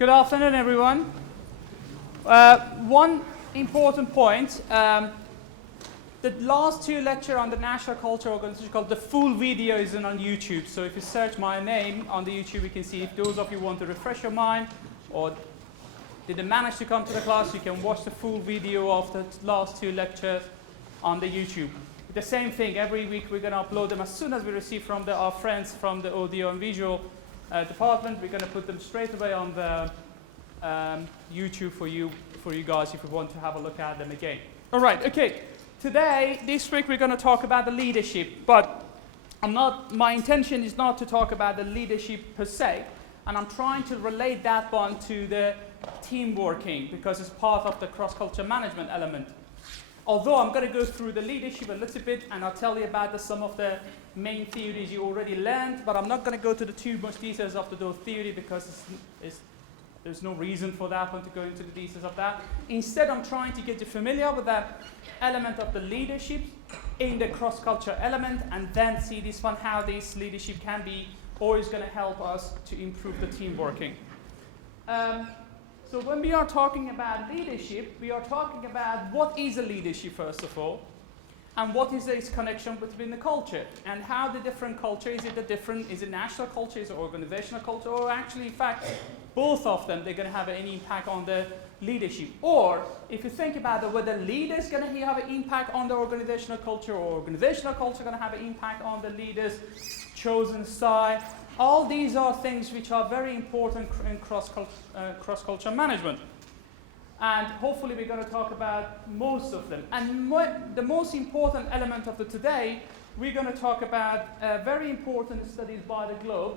Good afternoon, everyone. One important point. The last two lectures on the National Culture Organization called the full video isn't on YouTube. So if you search my name on the YouTube, you can see if those of you want to refresh your mind or didn't manage to come to the class, you can watch the full video of the last two lectures on the YouTube. The same thing, every week we're going to upload them as soon as we receive from our friends from the audio and visual department. We're going to put them straight away on the YouTube for you guys if you want to have a look at them again. All right, okay. Today, this week, we're going to talk about the leadership, but my intention is not to talk about the leadership per se, and I'm trying to relate that one to the team working because it's part of the cross-culture management element. Although I'm going to go through the leadership a little bit, and I'll tell you about some of the main theories you already learned, but I'm not going to go to the too much details of those theory because there's no reason for that one to go into the details of that. Instead, I'm trying to get you familiar with that element of the leadership in the cross-culture element, and then see this one, how this leadership can be always going to help us to improve the team working. So when we are talking about leadership, we are talking about what is a leadership, first of all, and what is its connection between the culture, and how the different culture, is it national culture, is it organizational culture, or actually, in fact, both of them, they're going to have an impact on the leadership. Or, if you think about it, whether leaders going to have an impact on the organizational culture, or organizational culture going to have an impact on the leaders' chosen style, all these are things which are very important in cross-culture management. And hopefully we're going to talk about most of them. And the most important element of today, we're going to talk about very important studies by the Globe,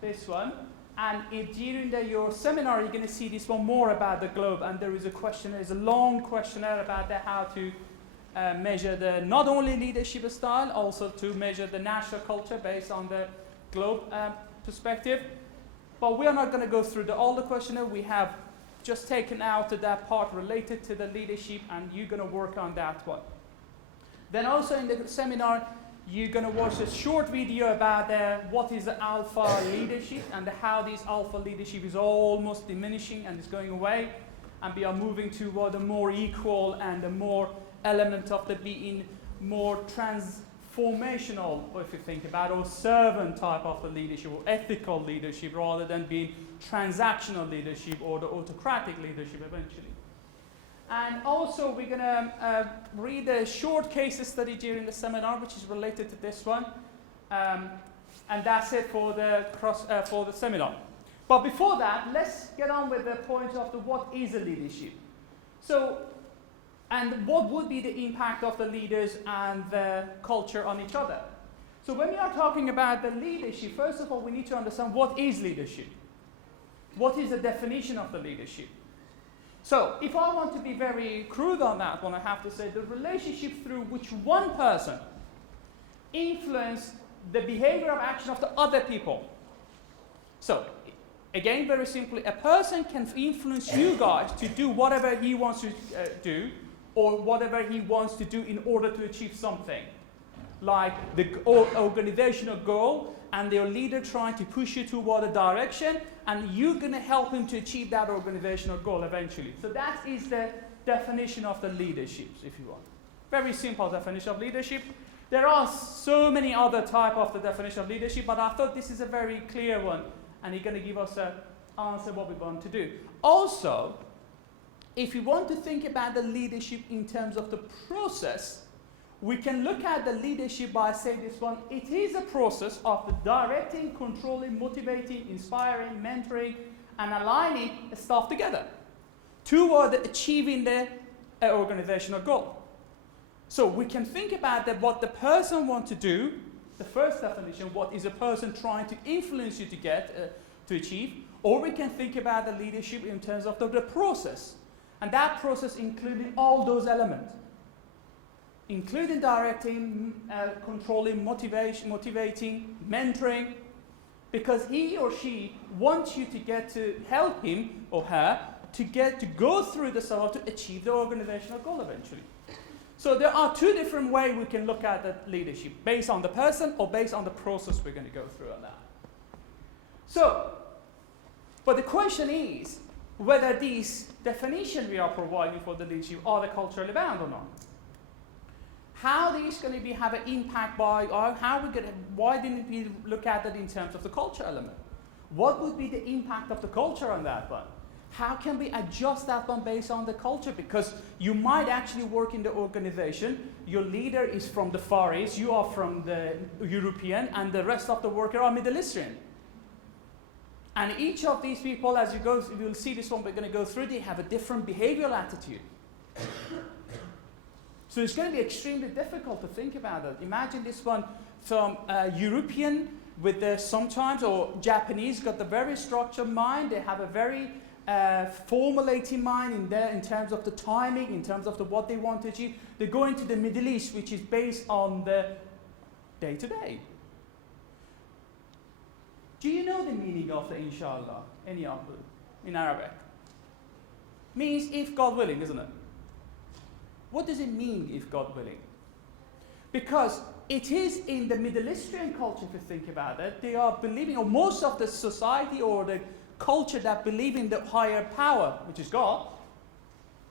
this one. And during your seminar, you're going to see this one more about the Globe. And there is a long questionnaire about how to measure not only leadership style, also to measure the national culture based on the Globe perspective. But we are not going to go through all the questionnaire. We have just taken out that part related to the leadership, and you're going to work on that one. Then also in the seminar, you're going to watch a short video about what is the alpha leadership and how this alpha leadership is almost diminishing and is going away, and we are moving toward a more equal and a more element of the being more transformational, if you think about it, or servant type of the leadership, or ethical leadership, rather than being transactional leadership or the autocratic leadership eventually. And also we're going to read a short case study during the seminar, which is related to this one, and that's it for the seminar. But before that, let's get on with the point of what is a leadership. So, and what would be the impact of the leaders and the culture on each other. So when we are talking about the leadership, first of all, we need to understand what is leadership. What is the definition of the leadership? So, if I want to be very crude on that one, I have to say the relationship through which one person influences the behavior of action of the other people. So, again, very simply, a person can influence you guys to do whatever he wants to do, or whatever he wants to do in order to achieve something. Like the organizational goal, and your leader trying to push you toward a direction, and you're going to help him to achieve that organizational goal eventually. So that is the definition of the leadership, if you want. Very simple definition of leadership. There are so many other types of the definition of leadership, but I thought this is a very clear one, and he's going to give us an answer what we want to do. Also, if you want to think about the leadership in terms of the process, we can look at the leadership by saying this one, it is a process of the directing, controlling, motivating, inspiring, mentoring, and aligning stuff together toward achieving the organizational goal. So we can think about what the person wants to do, the first definition, what is a person trying to influence you to achieve, or we can think about the leadership in terms of the process. And that process including all those elements, including directing, controlling, motivating, mentoring, because he or she wants you to help him or her to go through the cycle to achieve the organizational goal eventually. So there are two different ways we can look at the leadership, based on the person or based on the process we're going to go through on that. So But the question is whether these definitions we are providing for the leadership are the culturally bound or not. How these going to have an impact by, or why didn't we look at it in terms of the culture element? What would be the impact of the culture on that one? How can we adjust that one based on the culture? Because you might actually work in the organization, your leader is from the Far East, you are from the European, and the rest of the workers are Middle Eastern. And each of these people, as you will see this one we're going to go through, they have a different behavioral attitude. So it's going to be extremely difficult to think about it. Imagine this one from European with the sometimes, or Japanese, got the very structured mind. They have a very formulating mind in terms of the timing, in terms of what they want to achieve. They go into the Middle East, which is based on the day-to-day. Do you know the meaning of the inshallah, any of them, in Arabic? Means if God willing, isn't it? What does it mean, if God willing? Because it is in the Middle Eastern culture, if you think about it, they are believing, or most of the society or the culture that believe in the higher power, which is God,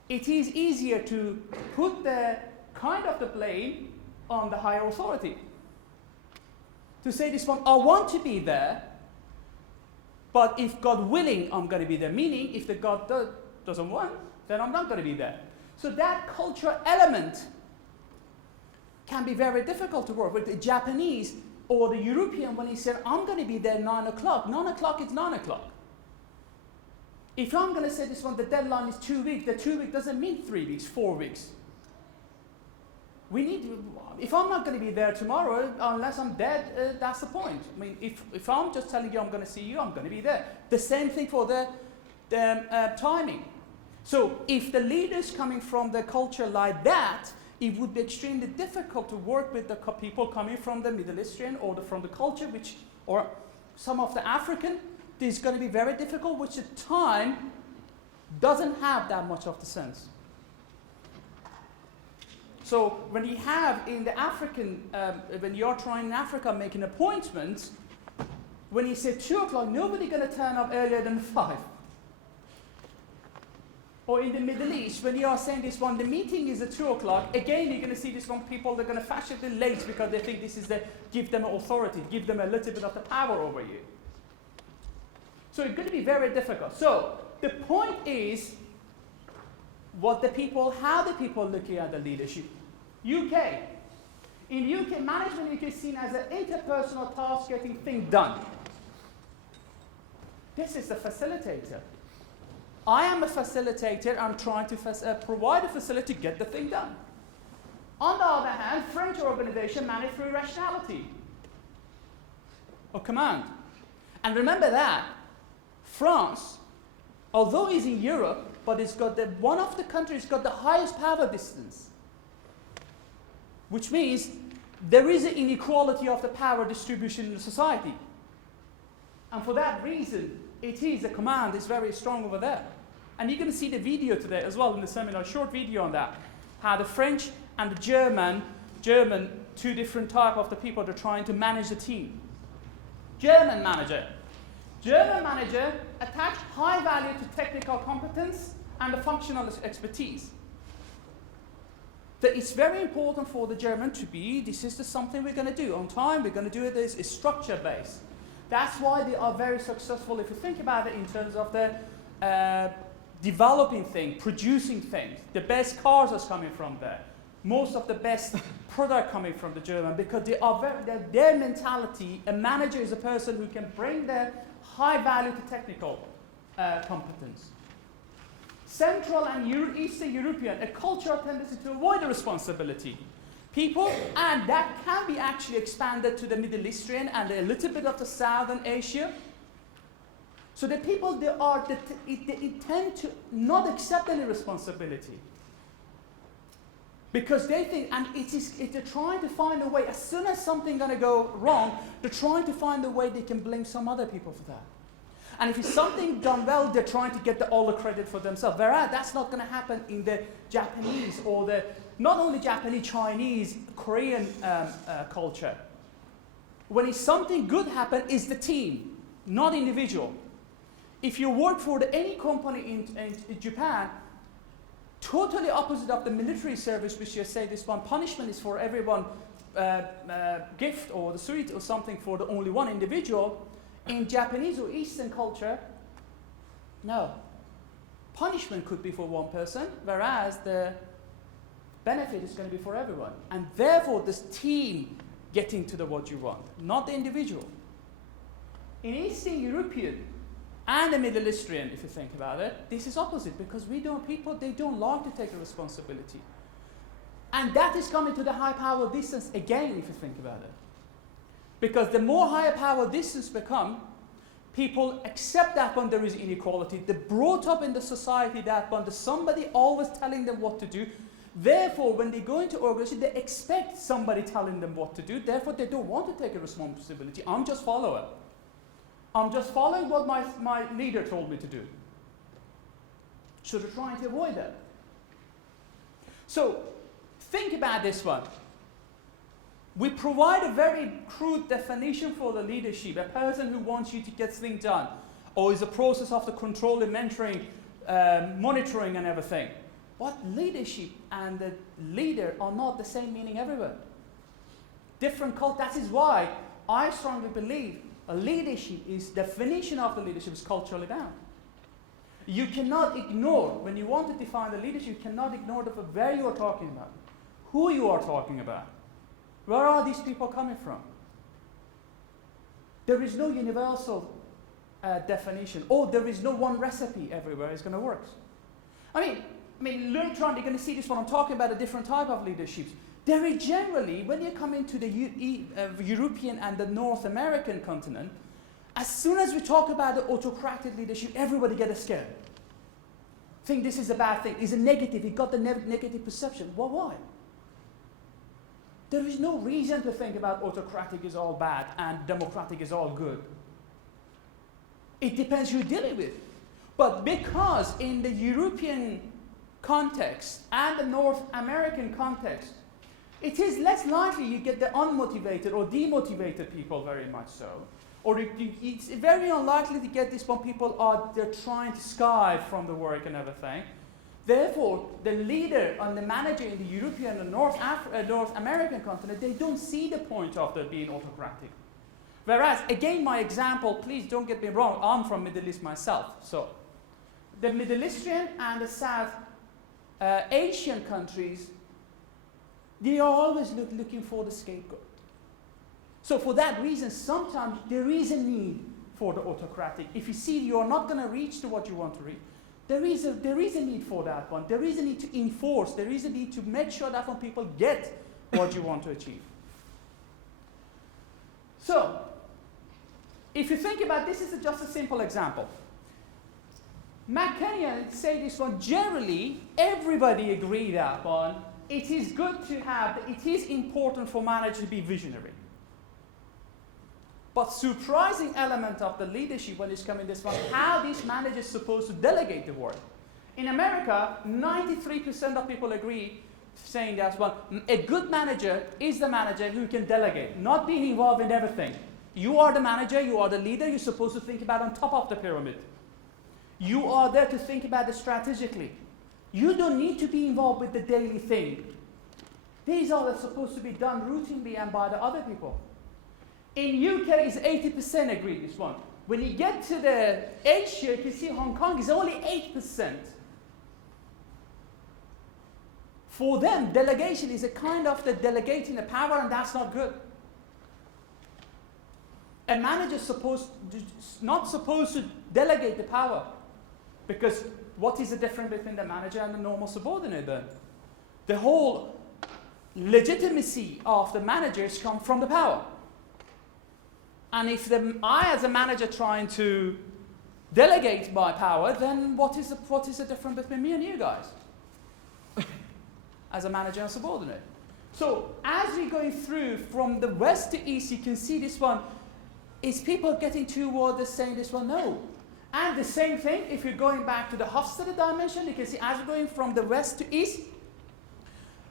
it is easier to put the kind of the blame on the higher authority. To say this one, I want to be there, but if God willing, I'm going to be there. Meaning, if the God doesn't want, then I'm not going to be there. So that cultural element can be very difficult to work with. The Japanese or the European, when he said, I'm going to be there 9 o'clock, 9 o'clock is 9 o'clock. If I'm going to say this one, the deadline is 2 weeks, the 2 weeks doesn't mean 3 weeks, 4 weeks. We need to, if I'm not going to be there tomorrow, unless I'm dead, that's the point. I mean, if I'm just telling you I'm going to see you, I'm going to be there. The same thing for the timing. So if the leaders coming from the culture like that, it would be extremely difficult to work with the people coming from the Middle Eastern or from the culture, or some of the African. This is going to be very difficult, which at time doesn't have that much of the sense. So when you have in the African, when you're trying in Africa making appointments, when you say 2 o'clock, nobody's going to turn up earlier than 5. Or in the Middle East, when you are saying this one, the meeting is at 2 o'clock, again, you're going to see this one, people, they're going to fashionably late because they think this is give them authority, give them a little bit of the power over you. So it's going to be very difficult. So the point is, how the people looking at the leadership. UK. In UK, management is seen as an interpersonal task getting things done. This is the facilitator. I am a facilitator. I'm trying to provide a facility to get the thing done. On the other hand, French organization managed through rationality or command. And remember that France, although it's in Europe, but it's got one of the countries got the highest power distance, which means there is an inequality of the power distribution in the society. And for that reason, the command is very strong over there. And you're going to see the video today as well in the seminar, short video on that, how the French and the German, two different type of the people that are trying to manage the team. German manager attach high value to technical competence and the functional expertise. That it's very important for the German to be, this is something we're going to do on time, we're going to do it, it's structure based. That's why they are very successful if you think about it in terms of the developing things, producing things. The best cars are coming from there. Most of the best product coming from the German, because they are their mentality, a manager is a person who can bring their high value to technical competence. Central and Eastern European, a cultural tendency to avoid the responsibility. People, and that can be actually expanded to the Middle Eastern and a little bit of the Southern Asia. So the people, they tend to not accept any responsibility. Because they think, and they're trying to find a way, as soon as something's going to go wrong, they're trying to find a way they can blame some other people for that. And if it's something done well, they're trying to get all the credit for themselves. Whereas that's not going to happen in the Japanese or not only Japanese, Chinese, Korean culture. When something good happens, it's the team, not individual. If you work for any company in Japan, totally opposite of the military service, which you say this one punishment is for everyone, gift or the sweet or something for the only one individual. In Japanese or Eastern culture, no. Punishment could be for one person, whereas the benefit is going to be for everyone. And therefore, this team getting to what you want, not the individual. In Eastern European and the Middle Eastern, if you think about it, this is opposite, because they don't like to take the responsibility. And that is coming to the high power distance again, if you think about it. Because the more higher power distance become, people accept that when there is inequality. They're brought up in the society that when there's somebody always telling them what to do. Therefore, when they go into organization, they expect somebody telling them what to do. Therefore, they don't want to take a responsibility. I'm just follower. I'm just following what my leader told me to do. So they're trying to avoid that. So think about this one. We provide a very crude definition for the leadership, a person who wants you to get things done, or is a process of the control and mentoring, monitoring and everything. But leadership and the leader are not the same meaning everywhere. Different culture. That is why I strongly believe a leadership is, definition of the leadership is culturally bound. You cannot ignore, when you want to define the leadership, you cannot ignore where you are talking about, who you are talking about. Where are these people coming from? There is no universal definition, or there is no one recipe everywhere it's going to work. I mean, later on, you're going to see this when I'm talking about a different type of leaderships. There is generally, when you come into the European and the North American continent, as soon as we talk about the autocratic leadership, everybody gets scared. Think this is a bad thing. It's a negative. It got the negative perception. Well, why? There is no reason to think about autocratic is all bad and democratic is all good. It depends who you're dealing with. But because in the European context and the North American context, it is less likely you get the unmotivated or demotivated people very much so. Or it's very unlikely to get this when people they're trying to skive from the work and everything. Therefore, the leader and the manager in the European and North American continent, they don't see the point of that being autocratic. Whereas, again, my example, please don't get me wrong, I'm from Middle East myself. So, the Middle Eastern and the South Asian countries, they are always looking for the scapegoat. So for that reason, sometimes there is a need for the autocratic. If you see you're not going to reach to what you want to reach, there is a need for that one. There is a need to enforce. There is a need to make sure that when people get what you want to achieve. So, if you think about this, is just a simple example. McKenna say this one, generally, everybody agree that one. It is good to have, it is important for managers to be visionary. But surprising element of the leadership when it's coming this one, how these managers supposed to delegate the work. In America, 93% of people agree saying that one, a good manager is the manager who can delegate, not being involved in everything. You are the manager, you are the leader, you're supposed to think about on top of the pyramid. You are there to think about it strategically. You don't need to be involved with the daily thing. These are supposed to be done routinely and by the other people. In UK, it's 80% agree this one. When you get to the Asia, you can see Hong Kong is only 8%. For them, delegation is a kind of the delegating the power, and that's not good. A manager is not supposed to delegate the power, because what is the difference between the manager and the normal subordinate then? The whole legitimacy of the managers come from the power. And if I, as a manager, trying to delegate my power, then what is the difference between me and you guys? As a manager and subordinate. So as we're going through from the west to east, you can see this one. Is people getting toward the saying this one? No. And the same thing, if you're going back to the Hofstede dimension, you can see as we're going from the west to east,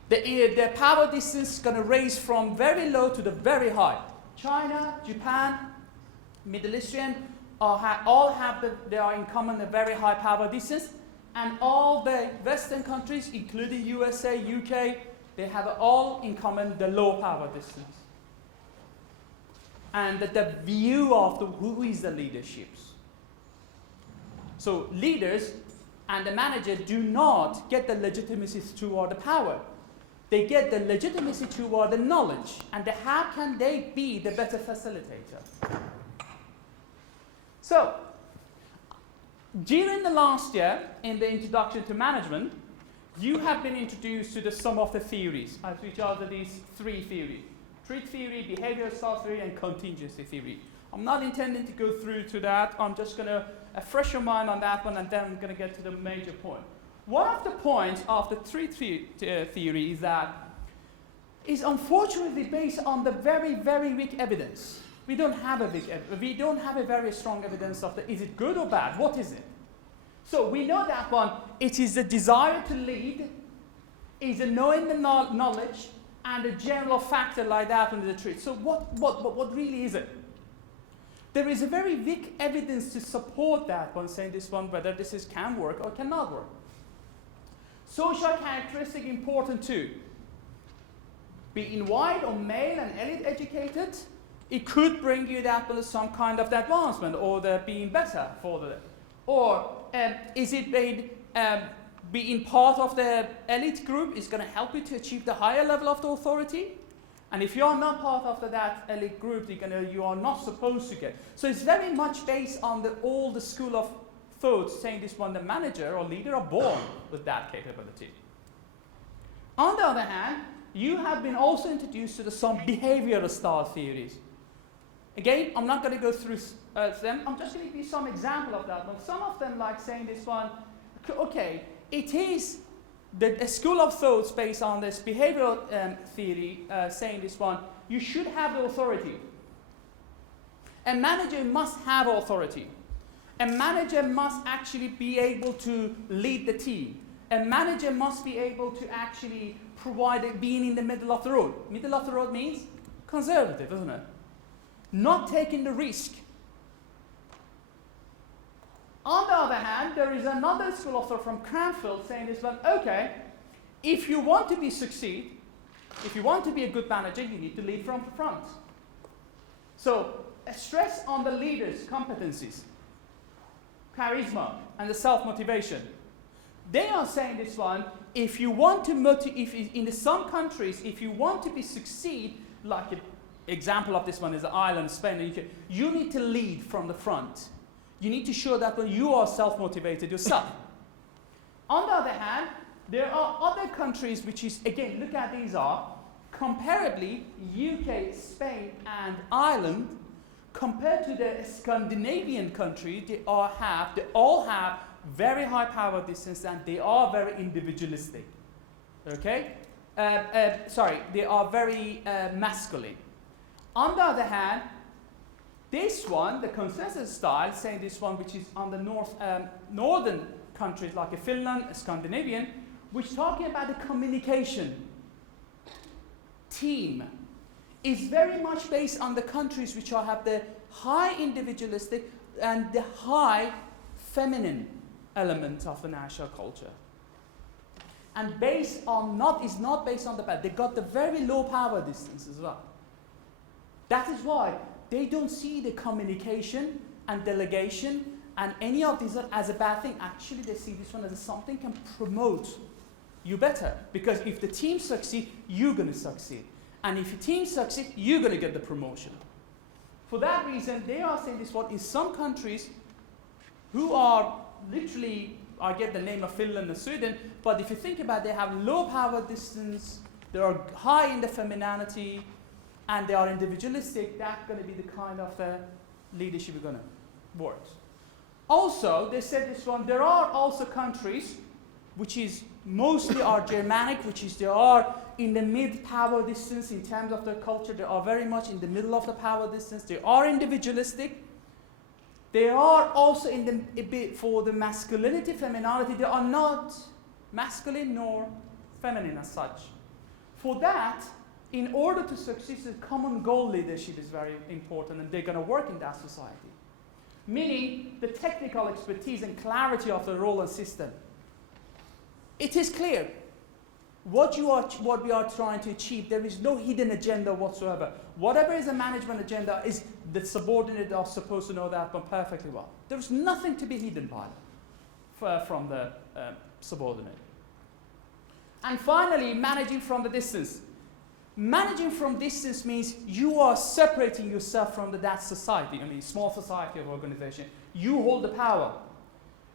the power distance is going to raise from very low to the very high. China, Japan, Middle Eastern, they are in common a very high power distance, and all the Western countries, including USA, UK, they have all in common the low power distance. And the view of who is the leaderships. So leaders and the manager do not get the legitimacy toward the power. They get the legitimacy toward the knowledge. And how can they be the better facilitator? So, during the last year, in the Introduction to Management, you have been introduced to some of the theories, which are these three theories. Treat theory, behavioral style theory, and contingency theory. I'm not intending to go through to that. I'm just going to fresh your mind on that one, and then I'm going to get to the major point. One of the points of the treat theory is that is unfortunately based on the very, very weak evidence. We don't have a very strong evidence of is it good or bad? What is it? So we know that one. It is the desire to lead, is a knowing the knowledge, and a general factor like that under the treat. So what really is it? There is a very weak evidence to support that one, saying this one, whether this can work or cannot work. Social characteristic important too. Being white or male and elite educated, it could bring you that some kind of advancement or the being better for the, or is it being part of the elite group is going to help you to achieve the higher level of the authority? And if you're not part of that elite group, you are not supposed to get. So it's very much based on all the school of thought saying this one, the manager or leader are born with that capability. On the other hand, you have been also introduced to some behavioral style theories. Again, I'm not going to go through them. I'm just going to give you some example of that one. Some of them like saying this one, okay, it is a school of thoughts based on this behavioral theory saying this one, you should have the authority. A manager must have authority. A manager must actually be able to lead the team. A manager must be able to actually provide being in the middle of the road. Middle of the road means conservative, isn't it? Not taking the risk. On the other hand, there is another school of thought from Cranfield saying this one, okay, if you want to succeed, if you want to be a good manager, you need to lead from the front. So, a stress on the leader's competencies, charisma, and the self-motivation. They are saying this one, if you want to in some countries, if you want to succeed, like an example of this one is Ireland, Spain, and UK, you need to lead from the front. You need to show that when you are self-motivated yourself. On the other hand, there are other countries which is, again, look at these are, comparably, UK, Spain, and Ireland, compared to the Scandinavian countries, they all have very high power distance and they are very individualistic. Okay? They are very masculine. On the other hand, this one, the consensus style, saying this one, which is on the northern countries like Finland, Scandinavian, which talking about the communication team, is very much based on the countries which have the high individualistic and the high feminine element of the national culture. And based on is not based on the bad. They got the very low power distance as well. That is why they don't see the communication and delegation and any of these as a bad thing. Actually, they see this one as something can promote you better. Because if the team succeeds, you're going to succeed. And if your team succeeds, you're going to get the promotion. For that reason, they are saying this one in some countries who are literally, I get the name of Finland and Sweden, but if you think about it, they have low power distance, they are high in the femininity, and they are individualistic. That's going to be the kind of leadership we're going to work. Also, they said this one, there are also countries which is mostly are Germanic, which is they are in the mid-power distance in terms of their culture. They are very much in the middle of the power distance. They are individualistic. They are also in a bit for the masculinity, femininity. They are not masculine nor feminine as such. For that, in order to succeed, the common goal leadership is very important, and they're going to work in that society. meaning the technical expertise and clarity of the role and system. It is clear what we are trying to achieve. There is no hidden agenda whatsoever. Whatever is a management agenda is the subordinate are supposed to know that one perfectly well. There is nothing to be hidden from the subordinate. And finally, managing from the distance. Managing from distance means you are separating yourself from that society, small society of organization. You hold the power.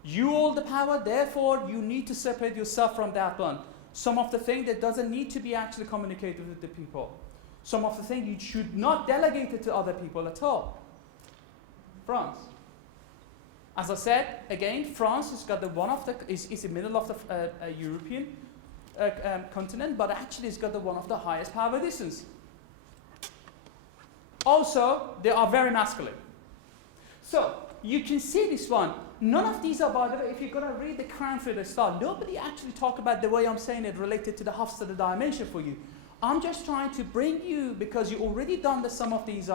You hold the power, therefore you need to separate yourself from that one. Some of the things that doesn't need to be actually communicated with the people. Some of the things you should not delegate it to other people at all. France. As I said, again, France has got is in the middle of the European continent, but actually it's got one of the highest power distance. Also, they are very masculine. So, you can see this one. None of these are, by the way, if you're going to read the Cranfield style, nobody actually talk about the way I'm saying it related to the Hofstadter dimension for you. I'm just trying to bring you, because you already done some of these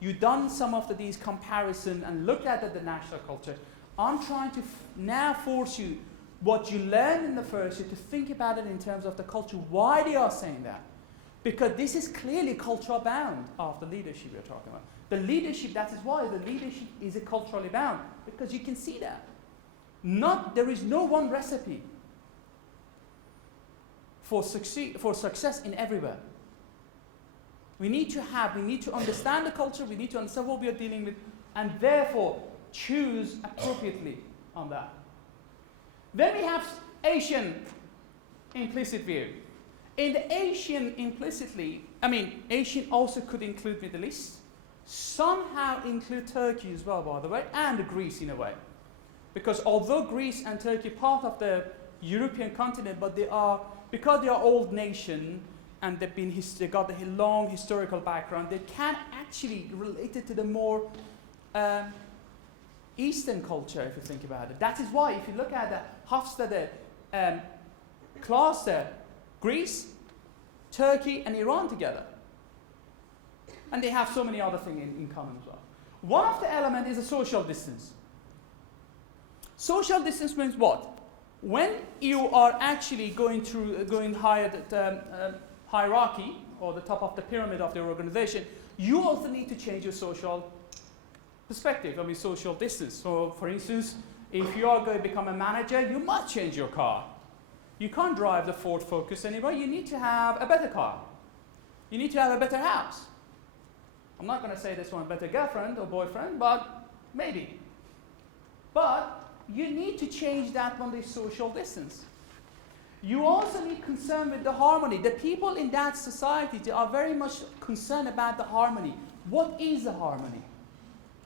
you've done some of these comparison and looked at the national culture. I'm trying to now force you, what you learned in the first year, to think about it in terms of the culture, why they are saying that. Because this is clearly cultural bound of the leadership we're talking about. The leadership, that is why the leadership is a culturally bound, because you can see that. There is no one recipe for success in everywhere. We need to understand the culture, we need to understand what we are dealing with, and therefore choose appropriately on that. Then we have Asian implicit view. In the Asian implicitly, Asian also could include Middle East, somehow include Turkey as well, by the way, and Greece in a way. Because although Greece and Turkey are part of the European continent, but because they are old nation and they got a long historical background, they can actually relate it to the more Eastern culture, if you think about it. That is why, if you look at the Hofstadter cluster, Greece, Turkey, and Iran together. And they have so many other things in common as well. One of the elements is a social distance. Social distance means what? When you are actually going higher the hierarchy, or the top of the pyramid of the organization, you also need to change your social perspective, social distance. So, for instance, if you are going to become a manager, you must change your car. You can't drive the Ford Focus anymore. You need to have a better car. You need to have a better house. I'm not going to say this one better girlfriend or boyfriend, but maybe. But you need to change that on the social distance. You also need concern with the harmony. The people in that society, they are very much concerned about the harmony. What is the harmony?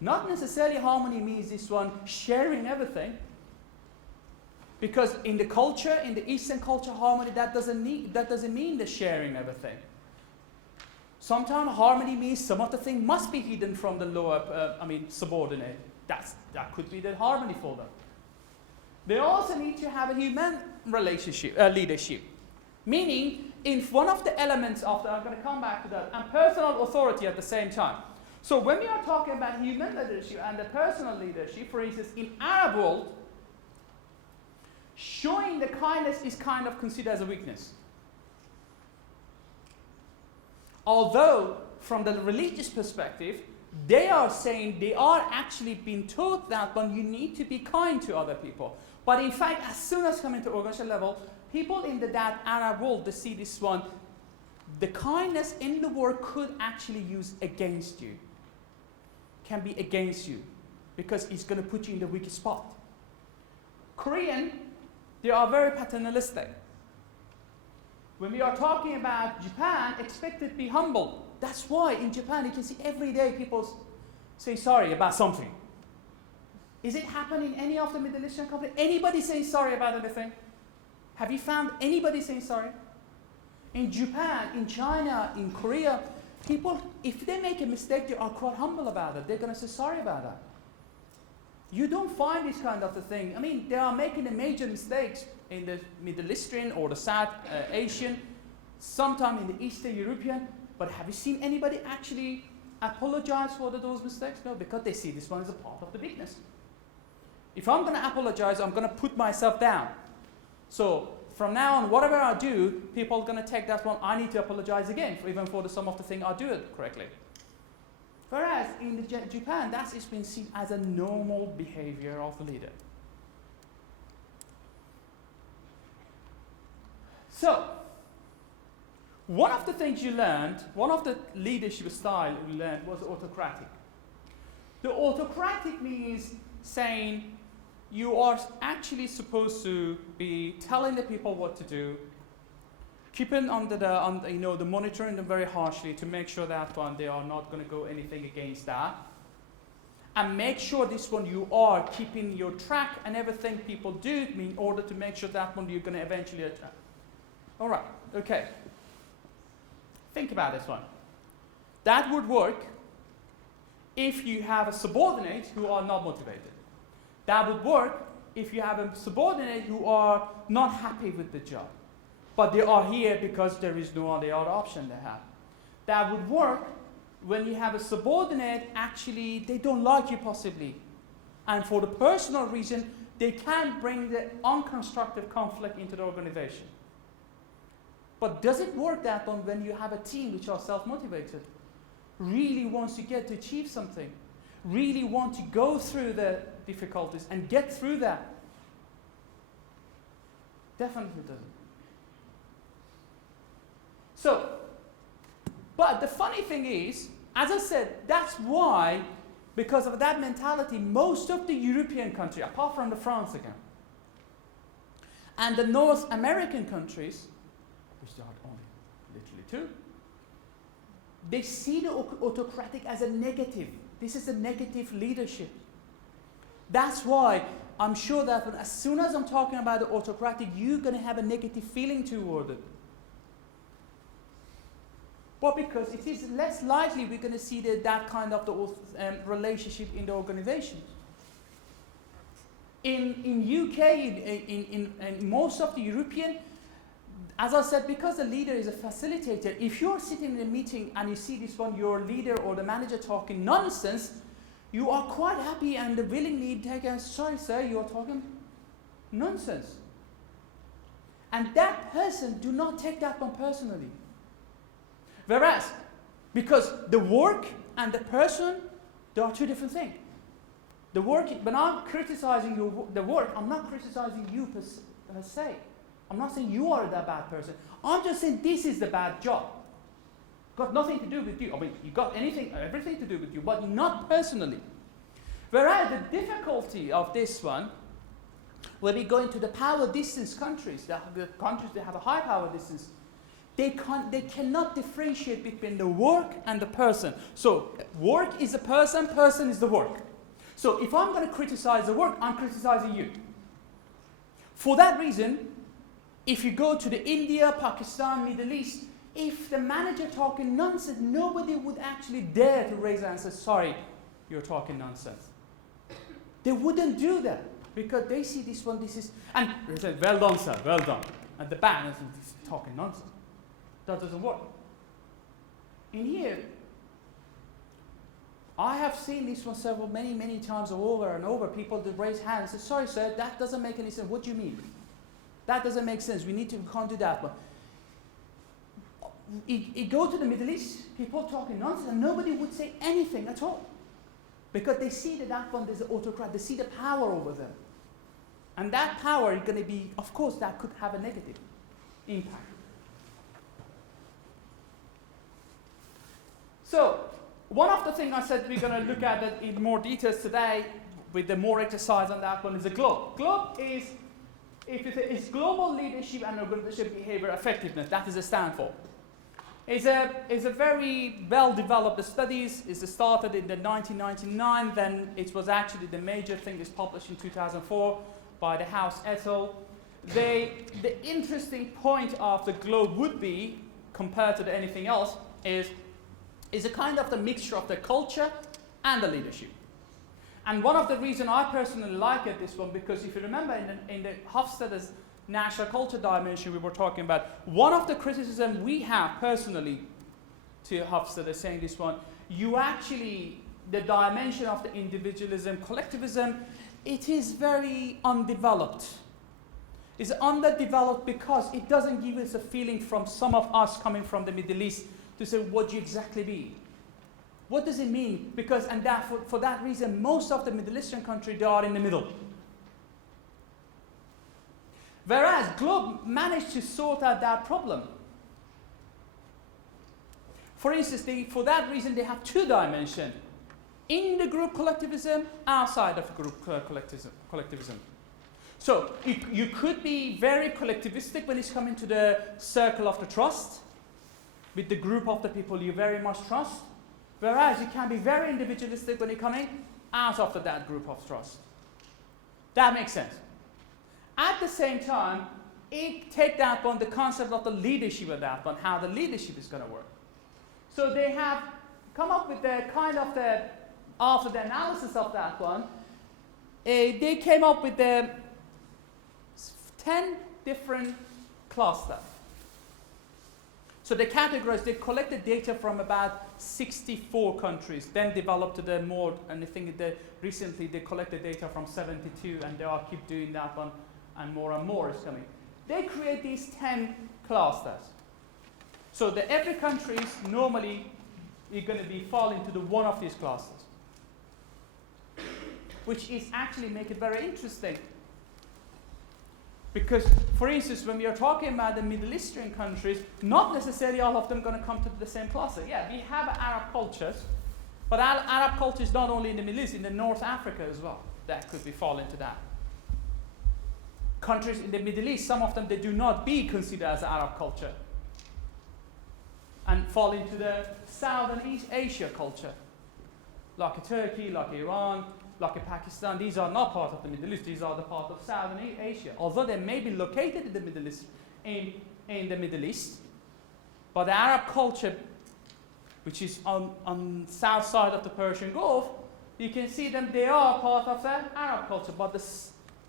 Not necessarily harmony means this one sharing everything. Because in the culture, in the Eastern culture, harmony, that doesn't mean the sharing everything. Sometimes harmony means some of the thing must be hidden from the lower, subordinate. That could be the harmony for them. They also need to have a human relationship, leadership. Meaning, in one of the elements of I'm going to come back to that, and personal authority at the same time. So when we are talking about human leadership and the personal leadership, for instance, in Arab world, showing the kindness is kind of considered as a weakness. Although, from the religious perspective, they are saying they are actually being taught that when you need to be kind to other people. But in fact, as soon as coming to organizational level, people in that Arab world, they see this one, the kindness in the world could actually use against you. Can be against you. Because it's going to put you in the weakest spot. Korean, they are very paternalistic. When we are talking about Japan, expect it to be humble. That's why in Japan you can see every day people say sorry about something. Is it happening in any of the Middle Eastern countries? Anybody saying sorry about anything? Have you found anybody saying sorry? In Japan, in China, in Korea, people, if they make a mistake, they are quite humble about it. They're going to say sorry about that. You don't find this kind of a thing. They are making a major mistakes in the Middle Eastern or the South Asian, sometime in the Eastern European, but have you seen anybody actually apologize for those mistakes? No, because they see this one as a part of the business. If I'm going to apologize, I'm going to put myself down. So from now on, whatever I do, people are going to take that one, I need to apologize again, even for some of the things I do it correctly. Whereas in Japan, that is been seen as a normal behavior of the leader. So, one of the things you learned, one of the leadership style we learned was autocratic. The autocratic means saying you are actually supposed to be telling the people what to do, keeping the monitoring them very harshly to make sure that one they are not going to go anything against that, and make sure this one you are keeping your track and everything people do in order to make sure that one you're going to eventually attract. All right, okay. Think about this one. That would work if you have a subordinate who are not motivated. That would work if you have a subordinate who are not happy with the job, but they are here because there is no other option they have. That would work when you have a subordinate, actually, they don't like you possibly. And for the personal reason, they can bring the unconstructive conflict into the organization. But does it work that one when you have a team which are self-motivated, really wants to get to achieve something, really want to go through the difficulties and get through that? Definitely doesn't. So, but the funny thing is, as I said, that's why, because of that mentality, most of the European countries, apart from the France again, and the North American countries, which there are only literally two, they see the autocratic as a negative. This is a negative leadership. That's why I'm sure that as soon as I'm talking about the autocratic, you're going to have a negative feeling toward it. Well, because it is less likely we're going to see that kind of relationship in the organization. In UK, in most of the European, as I said, because the leader is a facilitator, if you're sitting in a meeting and you see this one, your leader or the manager talking nonsense, you are quite happy and willingly take a, sorry sir, you are talking nonsense. And that person, do not take that one personally. Whereas, because the work and the person, they are two different things. The work, when I'm criticizing the work, I'm not criticizing you per se. I'm not saying you are the bad person. I'm just saying this is the bad job. Got nothing to do with you. I mean, you got everything to do with you, but not personally. Whereas the difficulty of this one, when we go into the power distance countries, the countries that have a high power distance, they cannot differentiate between the work and the person. So work is the person, person is the work. So if I'm going to criticize the work, I'm criticizing you. For that reason, if you go to the India, Pakistan, Middle East, if the manager talking nonsense, nobody would actually dare to raise their hand and say, sorry, you're talking nonsense. They wouldn't do that because they see this one, this is, and they say, well done, sir, well done. And the bad is talking nonsense. That doesn't work. In here, I have seen this one many times over and over. People that raise hands and say, sorry, sir, that doesn't make any sense. What do you mean? That doesn't make sense. We can't do that. But you go to the Middle East, people talking nonsense, and nobody would say anything at all. Because they see that one, there's an autocrat. They see the power over them. And that power is going to be, of course, that could have a negative impact. So, one of the things I said we're going to look at it in more details today, with the more exercise on that one, is the GLOBE. GLOBE is, it's Global Leadership and Organizational Behavior Effectiveness. That is a stand for. It's a very well-developed studies. It started in the 1999. Then it was actually the major thing is published in 2004 by the House et al. The interesting point of the GLOBE would be, compared to anything else, is a kind of the mixture of the culture and the leadership. And one of the reasons I personally like it, this one, because if you remember in the Hofstede's national culture dimension we were talking about, one of the criticism we have personally to Hofstede saying this one, you actually, the dimension of the individualism, collectivism, it is very undeveloped. It's underdeveloped because it doesn't give us a feeling from some of us coming from the Middle East to say, what do you exactly mean? What does it mean? Because, and that, for that reason, most of the Middle Eastern countries, they are in the middle. Whereas Globe managed to sort out that problem. For instance, for that reason, they have two dimensions. In the group collectivism, outside of group collectivism. So you could be very collectivistic when it's coming to the circle of the trust, with the group of the people you very much trust. Whereas you can be very individualistic when you're coming out of that group of trust. That makes sense. At the same time, take that one, the concept of the leadership of that one, how the leadership is going to work. So they have come up with the kind of the, after the analysis of that one, they came up with the 10 different clusters. So they categorized, they collected data from about 64 countries, then developed the more, and I think recently they collected data from 72, and they are keep doing that one, and more is coming. They create these 10 clusters. So every country is normally going to fall into one of these clusters, which is actually make it very interesting. Because, for instance, when we are talking about the Middle Eastern countries, not necessarily all of them going to come to the same cluster. Yeah, we have Arab cultures, but Arab culture is not only in the Middle East, in the North Africa as well. That could fall into that. Countries in the Middle East, some of them, they do not be considered as Arab culture, and fall into the South and East Asia culture, like Turkey, like Iran, like Pakistan. These are not part of the Middle East. These are the part of South and East Asia. Although they may be located in the Middle East, but the Arab culture, which is on south side of the Persian Gulf, you can see them. They are part of the Arab culture, but the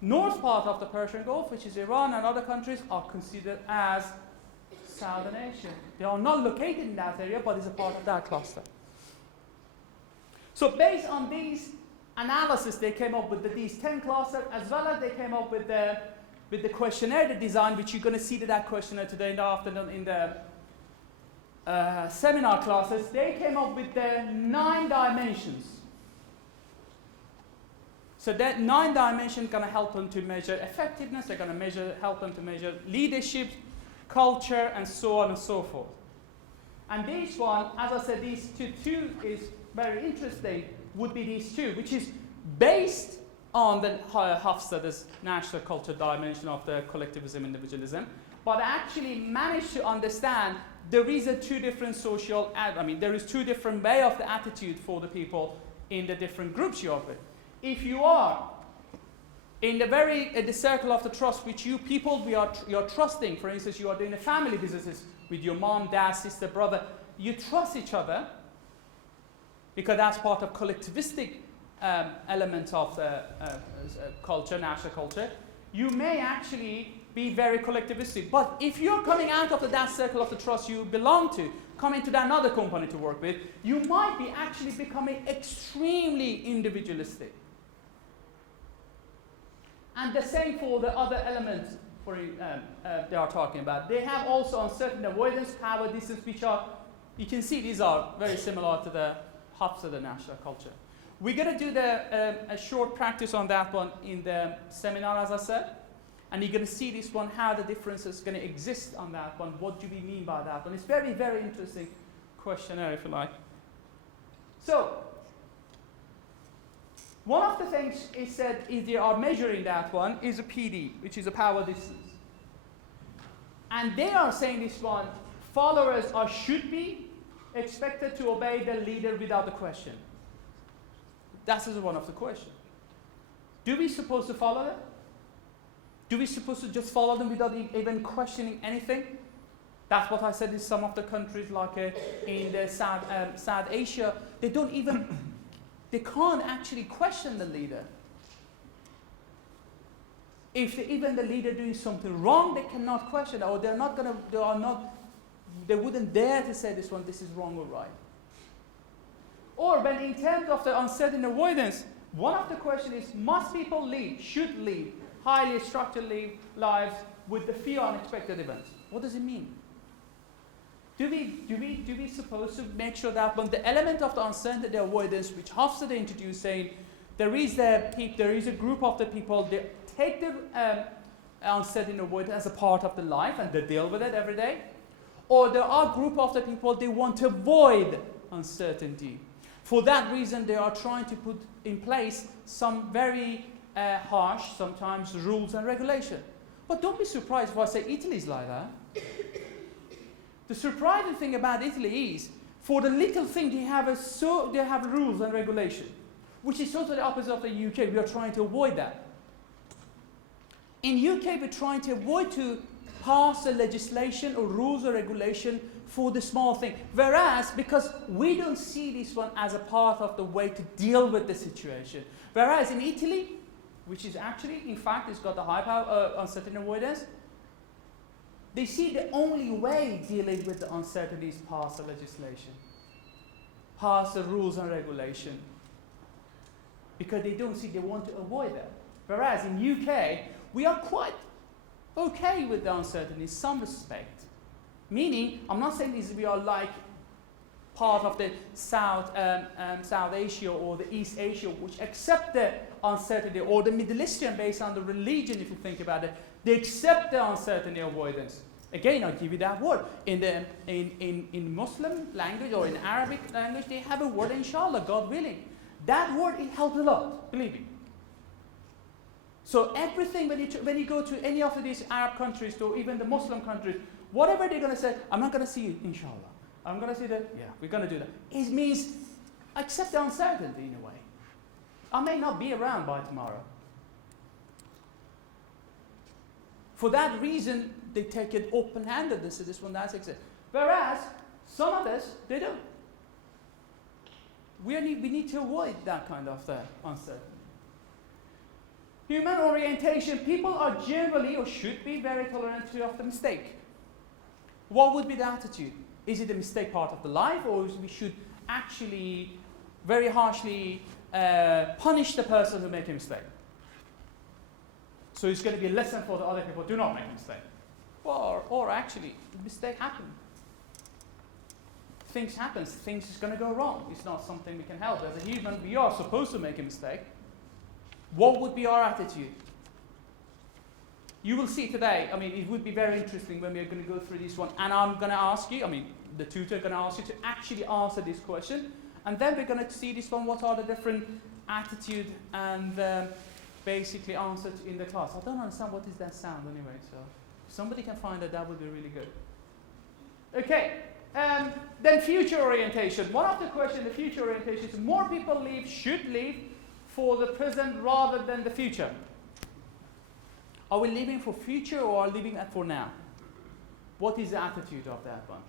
north part of the Persian Gulf, which is Iran and other countries, are considered as Southern Asia. They are not located in that area, but it's a part of that cluster. So based on these analysis, they came up with these 10 clusters, as well as they came up with the questionnaire, the design, which you're going to see that questionnaire today in the afternoon in the seminar classes. They came up with the 9 dimensions. So that 9 dimensions going to help them to measure effectiveness. They're going to help them to measure leadership, culture, and so on and so forth. And this one, as I said, these two is very interesting, would be these two, which is based on the Hofstede's national culture dimension of the collectivism, individualism, but actually managed to understand there is two different there is two different way of the attitude for the people in the different groups you are with. If you are in the circle of the trust, which you are trusting, for instance, you are doing a family businesses with your mom, dad, sister, brother, you trust each other, because that's part of collectivistic element of the culture, national culture, you may actually be very collectivistic. But if you're coming out of that circle of the trust you belong to, coming to another company to work with, you might be actually becoming extremely individualistic. And the same for the other elements they are talking about. They have also uncertain avoidance, power, distance, which are, you can see these are very similar to the hubs of the national culture. We're going to do a short practice on that one in the seminar, as I said. And you're going to see this one, how the difference is going to exist on that one. What do we mean by that one? It's very, very interesting questionnaire, if you like. So, one of the things is said if they are measuring that one is a PD, which is a power distance. And they are saying this one, followers should be expected to obey the leader without a question. That is one of the questions. Do we supposed to follow them? Do we supposed to just follow them without even questioning anything? That's what I said in some of the countries, like in the South Asia, they don't even, they can't actually question the leader. If even the leader doing something wrong, they cannot question, or they wouldn't dare to say this is wrong or right. Or when in terms of the uncertain avoidance, one of the questions is, must people should live highly structured lives with the few unexpected events? What does it mean? Do we supposed to make sure that when the element of the uncertainty avoidance, which Hofstede introduced, saying there is a group of the people, they take the uncertainty avoidance as a part of the life and they deal with it every day, or there are a group of the people they want to avoid uncertainty. For that reason, they are trying to put in place some very harsh, sometimes, rules and regulation. But don't be surprised if I say Italy is like that. The surprising thing about Italy is, for the little thing, they have rules and regulation, which is totally opposite of the UK. We are trying to avoid that. In UK, we're trying to avoid to pass a legislation or rules or regulation for the small thing. Whereas, because we don't see this one as a part of the way to deal with the situation. Whereas in Italy, which is actually, in fact, it's got the high power uncertainty avoidance, they see the only way dealing with the uncertainty is pass the legislation, pass the rules and regulation, because they don't see they want to avoid that. Whereas in UK, we are quite okay with the uncertainty in some respect. Meaning, I'm not saying we are like part of the South Asia or the East Asia, which accept the uncertainty, or the Middle Eastern based on the religion, if you think about it, they accept the uncertainty avoidance. Again, I'll give you that word. In Muslim language or in Arabic language, they have a word, inshallah, God willing. That word, it helps a lot, believe me. So everything, when you go to any of these Arab countries, or even the Muslim countries, whatever they're going to say, I'm not going to see you, inshallah. I'm going to see that, yeah, we're going to do that. It means accept the uncertainty in a way. I may not be around by tomorrow. For that reason, they take it open-handed. This one, that's exist. Whereas, some of us, they don't. We need to avoid that kind of uncertainty. Human orientation, people are generally, or should be, very tolerant of the mistake. What would be the attitude? Is it a mistake part of the life, or we should actually very harshly punish the person who made a mistake? So it's going to be a lesson for the other people, do not make a mistake. Or actually, mistake happen. Things happen, things is going to go wrong. It's not something we can help. As a human, we are supposed to make a mistake. What would be our attitude? You will see today, it would be very interesting when we're going to go through this one, and I'm going to ask you, the tutor is going to ask you to actually answer this question, and then we're going to see this one, what are the different attitude and basically answers in the class. I don't understand what is that sound anyway, so if somebody can find it, that would be really good. Okay, then future orientation. One of the questions, the future orientation, is more people should live for the present rather than the future. Are we living for future or are we living for now? What is the attitude of that one?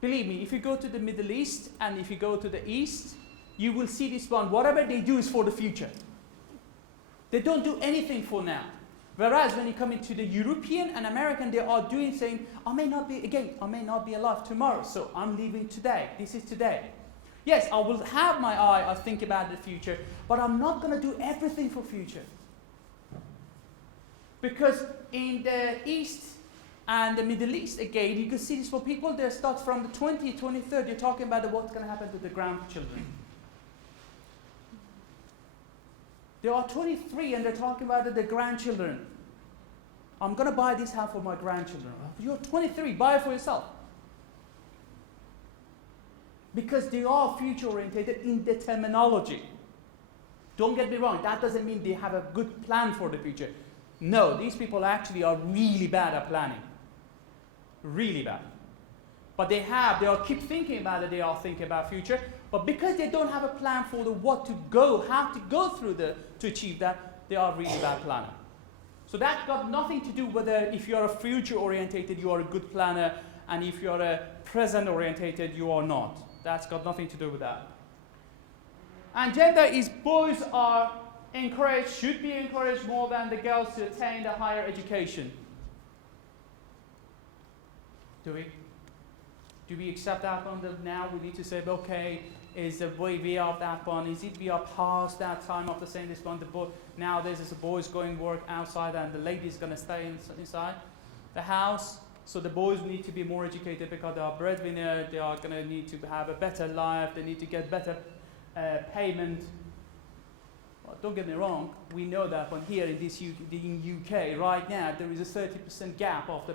Believe me, if you go to the Middle East and if you go to the East, you will see this one. Whatever they do is for the future. They don't do anything for now. Whereas when you come into the European and American, they are doing, saying, I may not be alive tomorrow, so I'm living today. This is today. Yes, I will have my eye, I'll think about the future, but I'm not going to do everything for future. Because in the East and the Middle East, again, you can see this for people, they start from the 20th, 23rd, you're talking about what's going to happen to the grandchildren. They are 23 and they're talking about the grandchildren. I'm going to buy this house for my grandchildren. You're 23, buy it for yourself. Because they are future oriented in the terminology. Don't get me wrong, that doesn't mean they have a good plan for the future. No, these people actually are really bad at planning. Really bad. But they all keep thinking about it, they are thinking about future. But because they don't have a plan for how to go through to achieve that, they are really bad planner. So that's got nothing to do whether if you are a future orientated, you are a good planner, and if you are a present orientated, you are not. That's got nothing to do with that. And gender is boys are encouraged, should be encouraged more than the girls to attain the higher education. Do we accept that one? Now we need to say, okay, Is the way of that one? Is it we are past that time of the saying this one? Nowadays, the boys going work outside and the ladies going to stay inside the house. So the boys need to be more educated because they are breadwinner. They are going to need to have a better life. They need to get better payment. Well, don't get me wrong. We know that one here in UK right now there is a 30% gap of the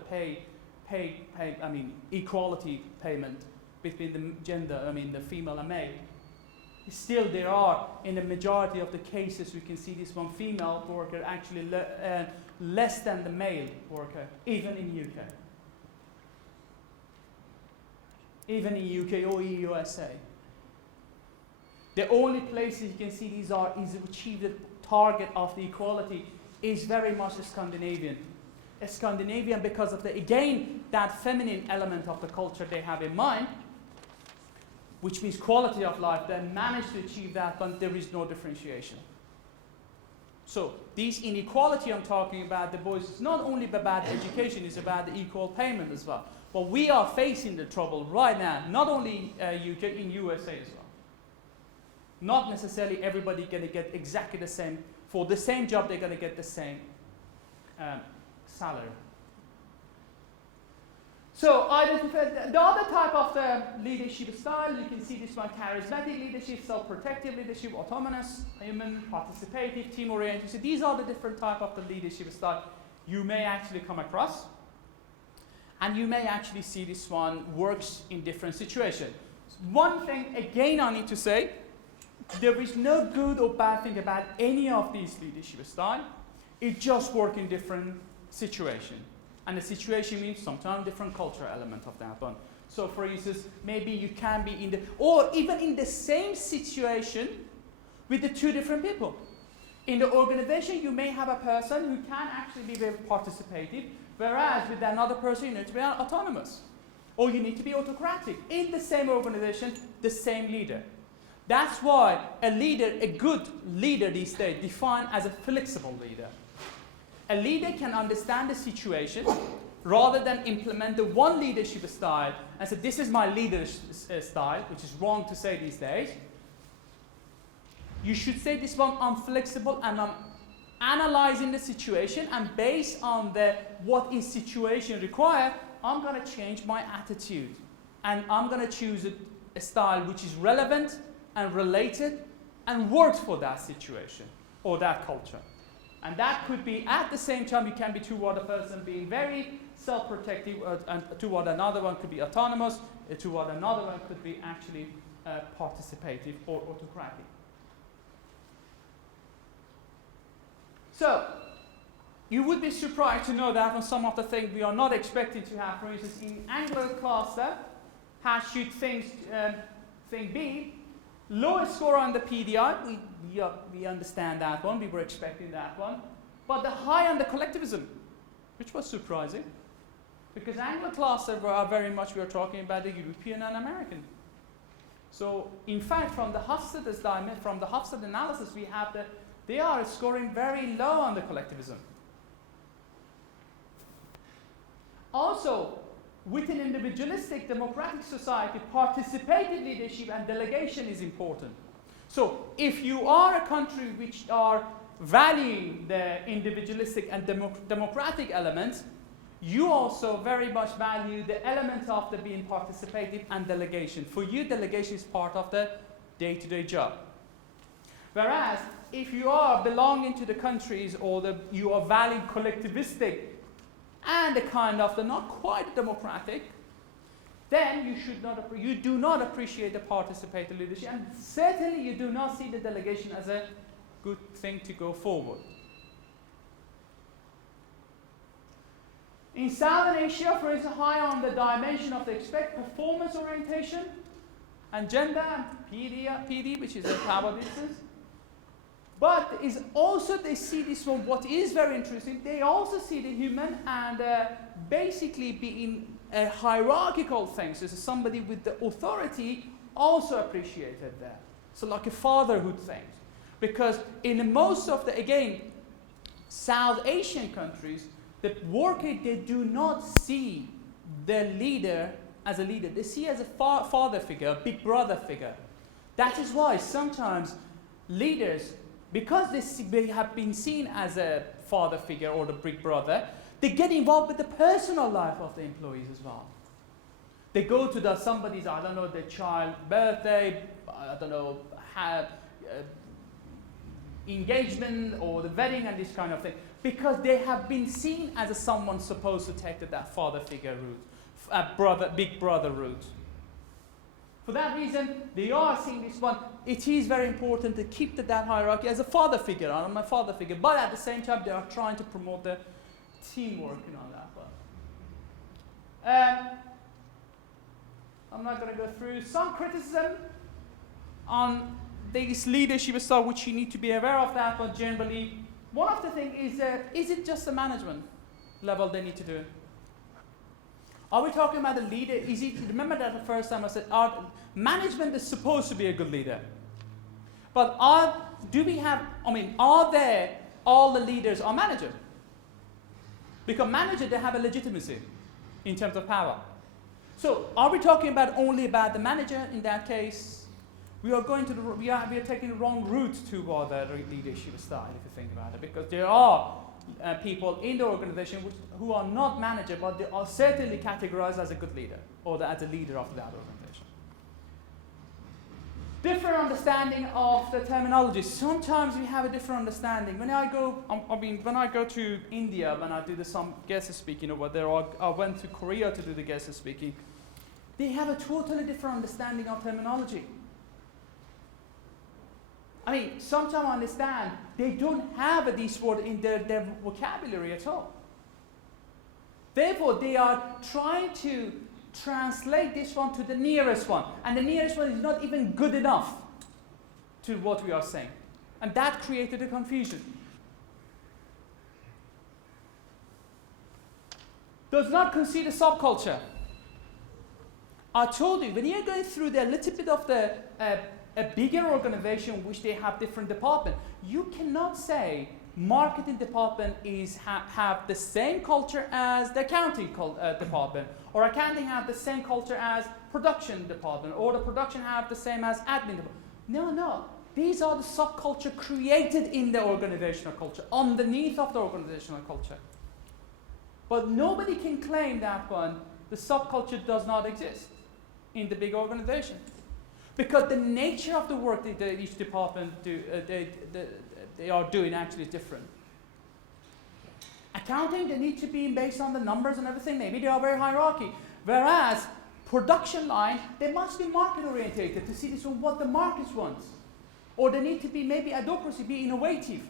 equality payment between the gender, the female and male. Still, there are, in the majority of the cases, we can see this one female worker actually less than the male worker, even in UK. Even in UK or USA. The only places you can see these is achieve the target of the equality is very much Scandinavian. Scandinavian because of again, that feminine element of the culture they have in mind, which means quality of life, they manage to achieve that, but there is no differentiation. So, this inequality I'm talking about, the boys, it's not only about education, it's about the equal payment as well. But we are facing the trouble right now, not only UK, in USA as well. Not necessarily everybody going to get exactly the same, for the same job they're going to get the same salary. So the other type of the leadership style, you can see this one: charismatic leadership, self-protective leadership, autonomous, human, participative, team-oriented. So these are the different type of the leadership style you may actually come across. And you may actually see this one works in different situations. One thing, again, I need to say, there is no good or bad thing about any of these leadership styles. It just works in different situations. And the situation means sometimes different cultural element of that one. So for instance, maybe you can be or even in the same situation with the two different people. In the organization, you may have a person who can actually be very participative, whereas with another person, you need to be autonomous. Or you need to be autocratic. In the same organization, the same leader. That's why a good leader these days, defined as a flexible leader. A leader can understand the situation rather than implement the one leadership style and say, this is my leadership style, which is wrong to say these days. You should say this one, I'm flexible and I'm analyzing the situation, and based on what is situation required, I'm going to change my attitude. And I'm going to choose a style which is relevant and related and works for that situation or that culture. And that could be, at the same time, you can be toward a person being very self-protective, and toward another one could be autonomous, toward another one could be actually participative or autocratic. So, you would be surprised to know that on some of the things we are not expecting to have. For instance, in Anglo cluster, how should thing be? Lowest score on the PDI, we understand that one, we were expecting that one. But the high on the collectivism, which was surprising. Because Anglo cluster are very much, we are talking about the European and American. So, in fact, from the Hofstede analysis, we have they are scoring very low on the collectivism. Also, with an individualistic democratic society, participative leadership and delegation is important. So, if you are a country which are valuing the individualistic and democratic elements, you also very much value the element of the being participative and delegation. For you, delegation is part of the day-to-day job. Whereas, if you are belonging to the countries or you are valuing collectivistic and the kind of the not quite democratic, then you do not appreciate the participative leadership, and certainly you do not see the delegation as a good thing to go forward. In Southern Asia, for instance, high on the dimension of the performance orientation and gender and PD, which is a power distance. But is also they see this one, what is very interesting, they also see the human and basically being a hierarchical thing. So somebody with the authority also appreciated that. So like a fatherhood thing. Because in most of the, again, South Asian countries, the worker, they do not see the leader as a leader. They see as a father figure, a big brother figure. That is why sometimes leaders, because they have been seen as a father figure or the big brother, they get involved with the personal life of the employees as well. They go to somebody's, I don't know, their child's birthday, I don't know, engagement or the wedding and this kind of thing, because they have been seen as someone supposed to take that father figure route, big brother route. For that reason, they are seeing this one. It is very important to keep that hierarchy as a father figure. I'm a father figure, but at the same time, they are trying to promote the teamwork on that one. I'm not going to go through some criticism on this leadership style, which you need to be aware of that, but generally, one of the things is it just the management level they need to do? Are we talking about the leader? Remember that the first time I said, management is supposed to be a good leader. But are there all the leaders are managers? Because managers, they have a legitimacy in terms of power. So are we talking only about the manager in that case? We are taking the wrong route toward the leadership style, if you think about it, because there are people in the organization who are not managers, but they are certainly categorized as a good leader or as a leader of that organization. Different understanding of the terminology. Sometimes we have a different understanding. When I go to India, when I do some guest speaking over there, or I went to Korea to do the guest speaking, they have a totally different understanding of terminology. Sometimes I understand they don't have these words in their vocabulary at all. Therefore, they are trying to translate this one to the nearest one. And the nearest one is not even good enough to what we are saying. And that created a confusion. Does not consider subculture. I told you, when you're going through a little bit of a bigger organization which they have different departments, you cannot say marketing department have the same culture as the accounting department, or accounting have the same culture as production department, or the production have the same as admin department. No. These are the subculture created in the organizational culture, underneath of the organizational culture. But nobody can claim that the subculture does not exist in the big organization. Because the nature of the work that each department they are doing actually is different. Accounting, they need to be based on the numbers and everything. Maybe they are very hierarchy. Whereas production line, they must be market orientated to see this on what the market wants. Or they need to be maybe advocacy, be innovative.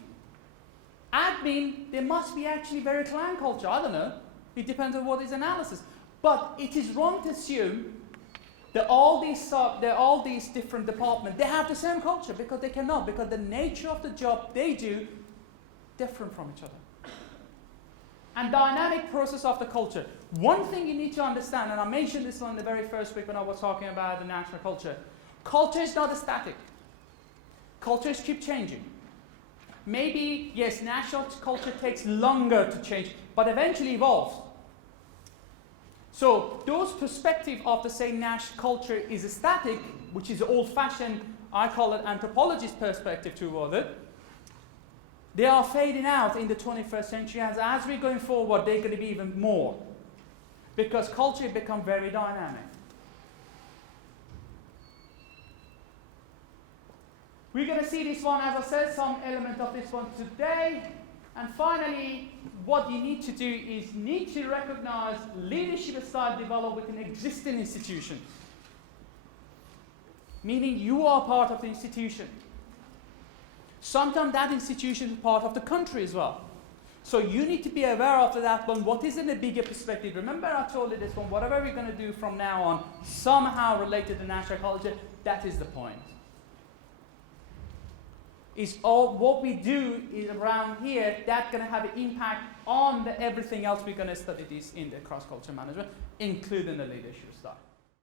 Admin, they must be actually very client culture. I don't know. It depends on what is analysis. But it is wrong to assume that all these different departments, they have the same culture, because they cannot, because the nature of the job they do different from each other. And dynamic process of the culture. One thing you need to understand, and I mentioned this one in the very first week when I was talking about the national culture. Culture is not static. Cultures keep changing. Maybe, yes, national culture takes longer to change, but eventually evolves. So those perspective of the same national culture is static, which is old-fashioned, I call it anthropologist perspective toward it. They are fading out in the 21st century, as we're going forward, they're going to be even more. Because culture becomes very dynamic. We're going to see this one, as I said, some element of this one today. And finally, what you need to do is need to recognize leadership style developed within existing institutions. Meaning you are part of the institution. Sometimes that institution is part of the country as well. So you need to be aware of that one. What is in the bigger perspective? Remember I told you this one, whatever we're going to do from now on, somehow related to national culture, that is the point. Is all what we do is around here, that's going to have an impact on everything else we're going to study this in the cross-culture management, including the leadership style.